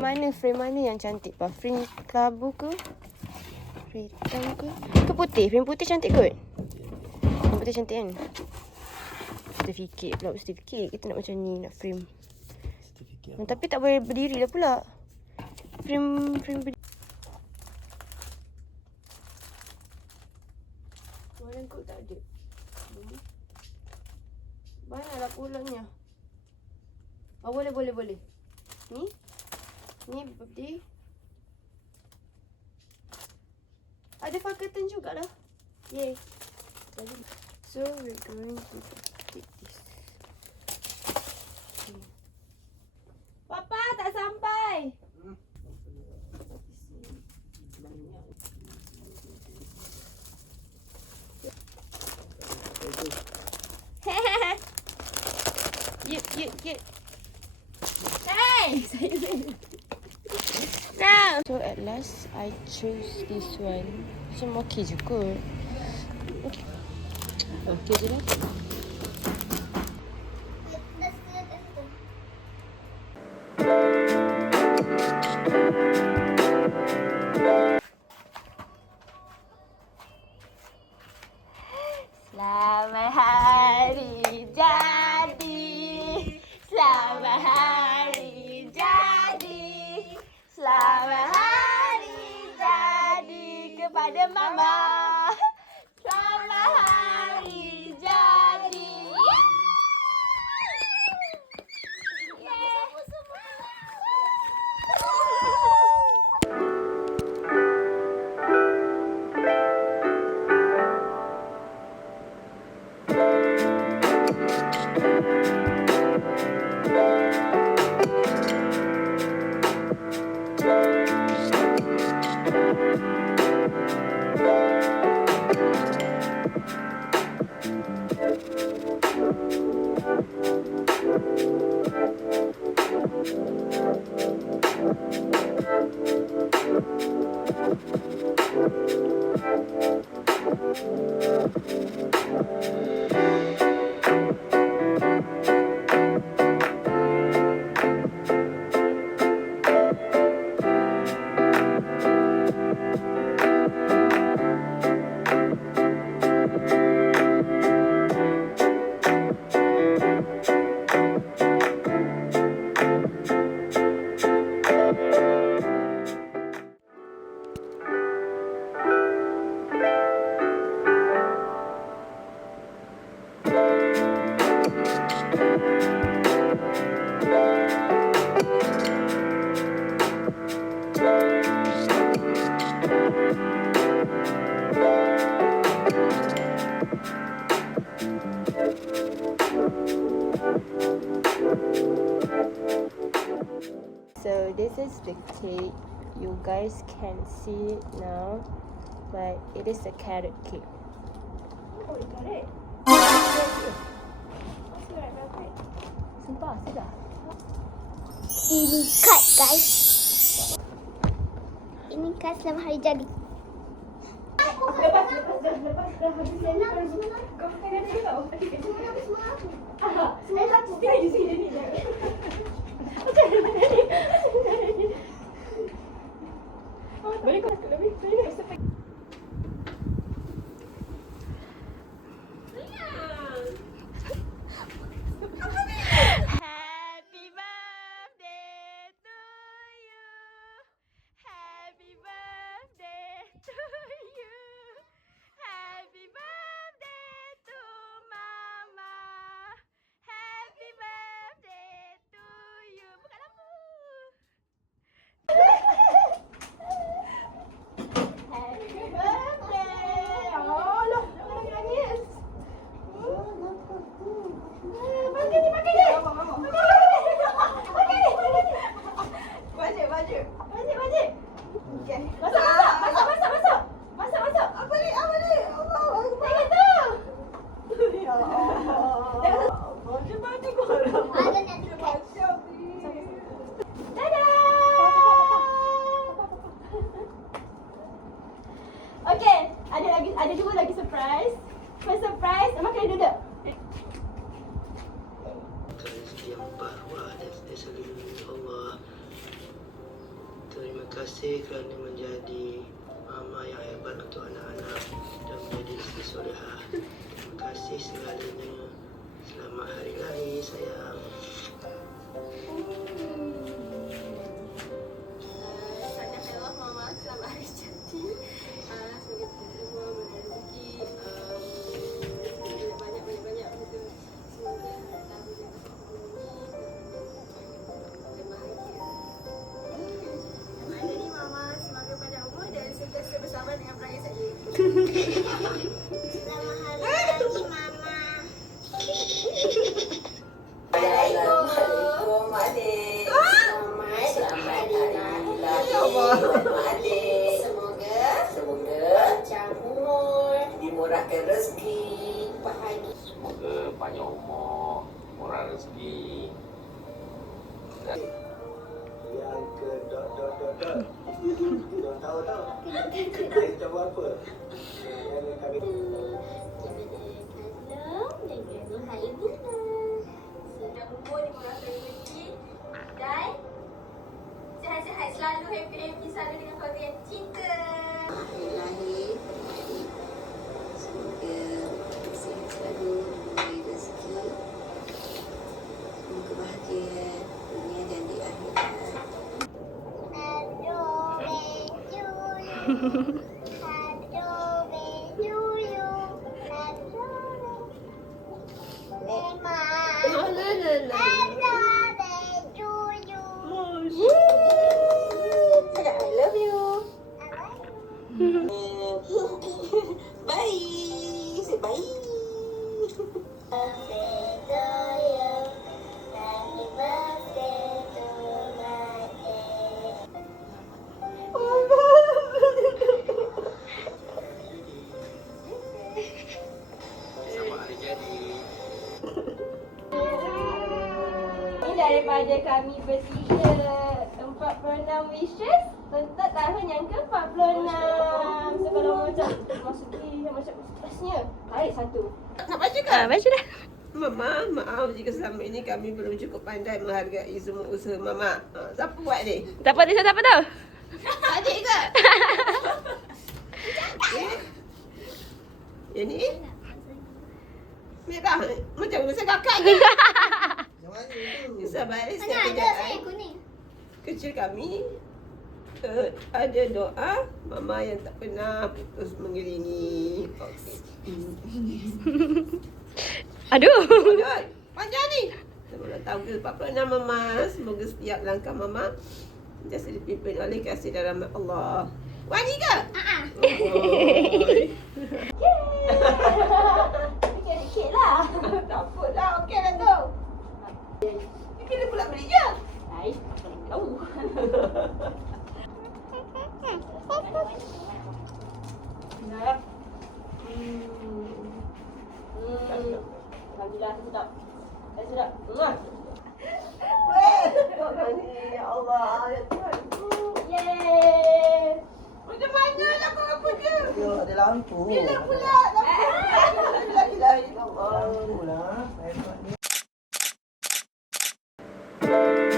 Frame mana yang cantik, Pak? Frame kelabu ke? Frame hitam ke? Ke putih? Frame putih cantik kot. Frame putih cantik kan? Certificate pula. Certificate. Kita nak macam ni. Nak frame. Tapi tak boleh berdiri dah pula. Frame berdiri. Warna kot tak ada. Banyak lah pulangnya. Oh, boleh. Ni birthday. Ada far curtain jugalah. Yay. So we're going to take this. Okay. Papa tak sampai. Yuk. Hey! Now! So at last, I choose this one. Macam okey je kot. Okey je lah. Selamat hari jadi. Selamat hari jadi. Selamat hari jadi kepada Mama. Selamat hari jadi. So this is the cake. You guys can see it now, but it is a carrot cake. Oh, you got it. Sumpah, sudah. Ini kad guys. Ini kad selamat hari jadi. Lepas dah habis ni. Kau tengah ni tau. Sini. Boleh kau lebih? Happy birthday to you. Happy birthday to you. Happy birthday to Mama. Happy birthday to you. Buka lampu. Happy birthday. Oh, loh, jangan nangis. Pakai je. Wajib. Okey. Masuk. Apa ni? Tengok tu. Ya Allah. Baju korang. Ada nak Macam ni. Dadah. Okey, ada dua lagi surprise. First surprise, Mak kena duduk. Rezeki yang baru ada selalu Allah. kasih kerana menjadi mama yang hebat untuk anak-anak dan menjadi isteri solehah. Terima kasih segalanya. Selamat hari raya sayang. Tahniah Mama, selamat hari jadi. Semoga kita semua berrezeki banyak betul. Semoga tahun yang dan bahagia. Selamat hari Mama, semoga panjang umur dan sentiasa bersama dengan pelanggan saya. Selamat hari raya Mama. Assalamualaikum adik. Selamat hari adik. Semoga panjang umur, dimurahkan rezeki, bahagia. Semoga panjang umur, murah rezeki. Yang ke dot. Belum tahu tau. Dia jawab apa? Yang kami Panjang umur, dimurahkan rezeki dan sehat-sehat selalu, happy selalu dengan keluarga yang cinta. Lahir, semoga sihat selalu, diberi rezeki, semoga bahagia dunia dan di akhirat. Cakap I love you. Bye. Say bye. selamat hari jadi. Ini daripada kami bertiga, 46 wishes untuk tahun yang ke-46. So kalau macam masuki macam ikhlasnya, tarik satu. Nak baca ke? Baca dah. Mama, maaf jika selama ini kami belum cukup pandai menghargai semua usaha Mama. Siapa buat ni? Siapa tu? Siapa tu? Adik ke? Yang ni? Merah. Macam rasa kakak ke? Sabar, setiap kejadian kuning. kecil kami ada doa Mama yang tak pernah putus mengiringi. Aduh. Panjang ni. Sebelum tahun ke-46 Mama, semoga setiap langkah Mama sentiasa dipimpin oleh kasih dan rahmat Allah. Wani ke? Sikit-sikit lah. Tak apa dah, okey lah tu. Kita pula beli je. Ais, tak tahu. Nah. Alhamdulillah, sedap. Sedap. Ya Allah, ya Tuhan. Yeay. Macam mana nak apa dia? Yo, ada lampu. Bila pula lampu? La ilaha illallah. Pula. Hebat ni. Yeay.